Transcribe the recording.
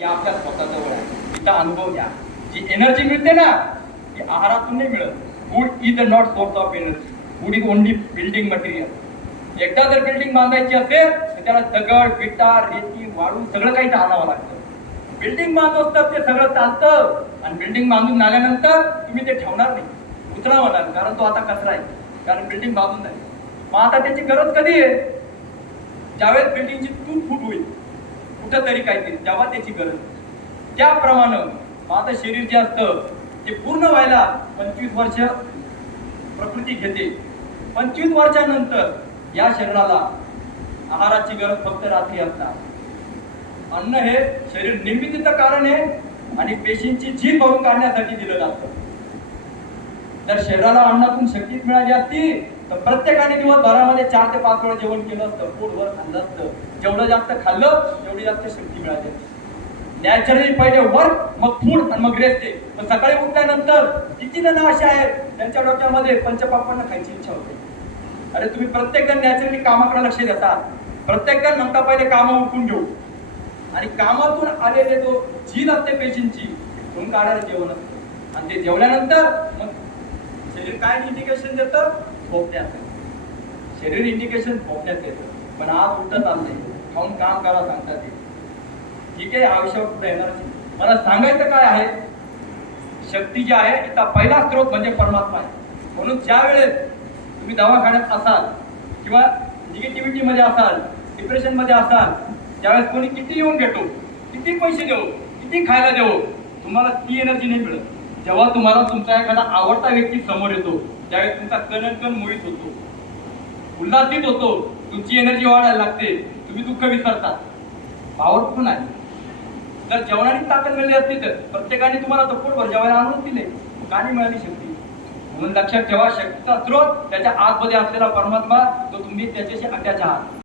की आपल्या स्वतःजवळ आहे, तिचा अनुभव घ्या. जी एनर्जी मिळते ना ती आहारातून नाही मिळत. Food is not source of energy, food is only building material. एकदा जर बिल्डिंग बांधायची असेल तर त्याला दगड, विटा, रेती, वाळू सगळं काही आणावं लागतं. बिल्डिंग बांधतो तर ते सगळं चालतं आणि बिल्डिंग बांधून झाल्यानंतर तुम्ही ते ठेवणार नाही, उचला होणार, कारण तो आता कचरा आहे, कारण बिल्डिंग बांधून झाली. मग आता त्याची गरज कधी आहे? ज्यावेळेस बिल्डिंगची तूट फूट होईल कुठंतरी काहीतरी, तेव्हा त्याची गरज. त्याप्रमाणे माझं शरीर जे असतं ते पूर्ण व्हायला 25 वर्ष प्रकृती घेते. 25 वर्षानंतर या शरीराला आहाराची गरज फक्त रात्री असणार. अन्न हे शरीर निर्मितीचं कारण आहे आणि पेशींची झीज भरून काढण्यासाठी दिलं जातं. जर शरीराला अन्नातून शक्ती मिळाली असती तर प्रत्येकाने दिवसभरामध्ये 4 ते 5 वेळा जेवण केलं असतं, पोटभर खाल्लं असतं. जेवढं जास्त खाल्लं तेवढी जास्त शक्ती मिळाली असती. नॅचरली पहिले वर्क, मग फूड आणि मग रेस्ट आहे. पण सकाळी उठल्यानंतर किती जण असे आहेत त्यांच्या डोक्यामध्ये पंचपापांना खायची इच्छा होते. अरे तुम्ही प्रत्येक जण नॅचरली कामाकडे लक्ष देतात. प्रत्येक जण म्हणता पहिले कामं उठून घेऊ आणि कामातून आलेले जो झीज असते पेशींची म्हणून काढायला जेवण असतं. आणि ते जेवल्यानंतर मग शरीर काय इंडिकेशन देतं? झोपण्यात. शरीर इंडिकेशन झोपण्यात येतं. पण आज उठत चाललंय, खाऊन काम करा सांगतात ते. ठीक आहे, आयुष्यावर कुठे एनर्जी. मला सांगायचं काय आहे, शक्ती जी आहे तिचा पहिला स्रोत म्हणजे परमात्मा आहे. म्हणून ज्या वेळेस तुम्ही दवाखान्यात असाल किंवा निगेटिव्हिटी मध्ये असाल, डिप्रेशन मध्ये असाल, त्यावेळेस कोणी किती येऊन भेटो, किती पैसे देऊ, किती खायला देऊ, तुम्हाला ती एनर्जी नाही मिळत. जेव्हा तुम्हाला तुमचा एखादा आवडता व्यक्ती समोर येतो त्यावेळेस तुमचा कण मोहित होतो, उल्हासित होतो, तुमची एनर्जी वाढायला लागते, तुम्ही दुःख विसरता. पॉवरफुल आहे. जर जेवणाची ताकद मिळली असती तर प्रत्येकाने तुम्हाला पोटभर जेवायला आणून दिले, गाणी मिळाली शक्ती. म्हणून लक्षात ठेवा, शक्तीचा स्रोत त्याच्या आतमध्ये असलेला परमात्मा, तो तुम्ही त्याच्याशी अटॅच आहात.